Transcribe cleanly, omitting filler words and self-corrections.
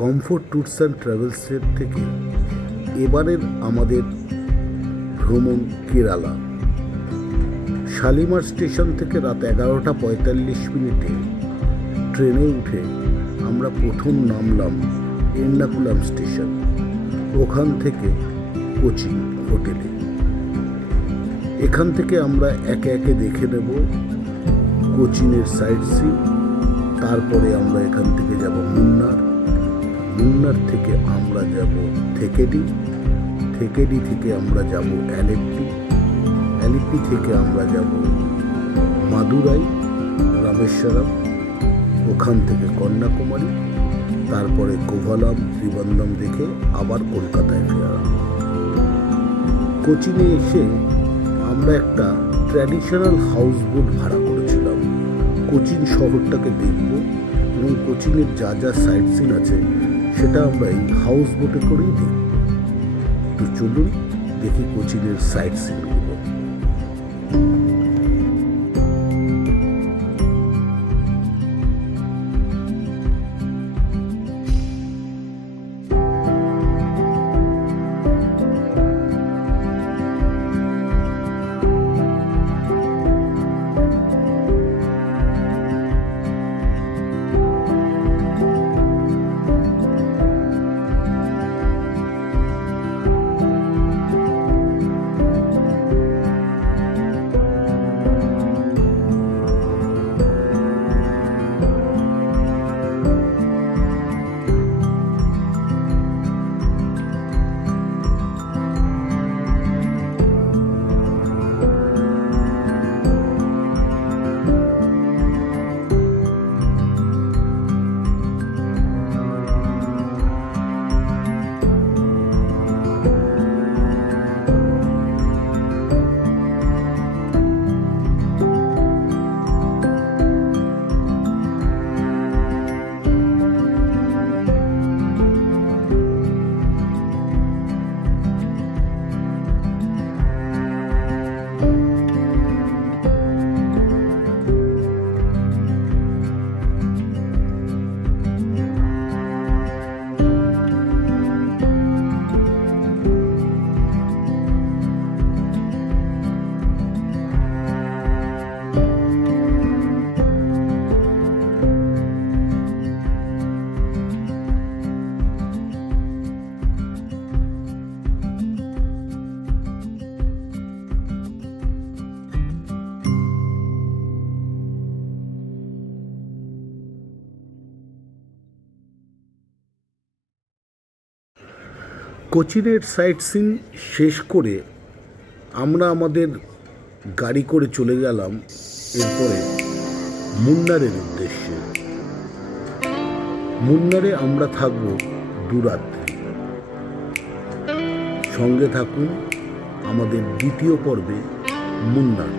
Comfort tours and ট্রাভেলসের থেকে এবারের আমাদের ভ্রমণ কেরালা। শালিমার স্টেশন থেকে রাত 11:45 ট্রেনে উঠে আমরা প্রথম নামলাম এর্নাকুলাম স্টেশন, ওখান থেকে কোচিন হোটেলে। এখান থেকে আমরা একে একে দেখে নেব কোচিনের সাইট সিন। তারপরে আমরা এখান থেকে যাব মুন্নার, মুন্নার থেকে আমরা যাব থেকেডি, থেকেডি থেকে আমরা যাব অ্যালেপ্পি, অ্যালেপ্পি থেকে আমরা যাব মাদুরাই, রামেশ্বরম, ওখান থেকে কন্যাকুমারী, তারপরে কোভালাম, ত্রিবন্দম দেখে আবার কলকাতায় ফেরা। কোচিনে এসে আমরা একটা ট্র্যাডিশনাল হাউস বোট ভাড়া করেছিলাম কোচিন শহরটাকে দেখব এবং কোচিনের যা যা সাইট সিন আছে সেটা আমরা এই হাউস বোটে করেই দেখব। তো চলুন দেখি কোচিনের সাইট সিনগুলো। কোচিনের সাইট সিন শেষ করে আমরা আমাদের গাড়ি করে চলে গেলাম এরপরে মুন্নারের উদ্দেশ্যে। মুন্নারে আমরা থাকব 2 রাত্রি। সঙ্গে থাকুন আমাদের দ্বিতীয় পর্বে মুন্নার।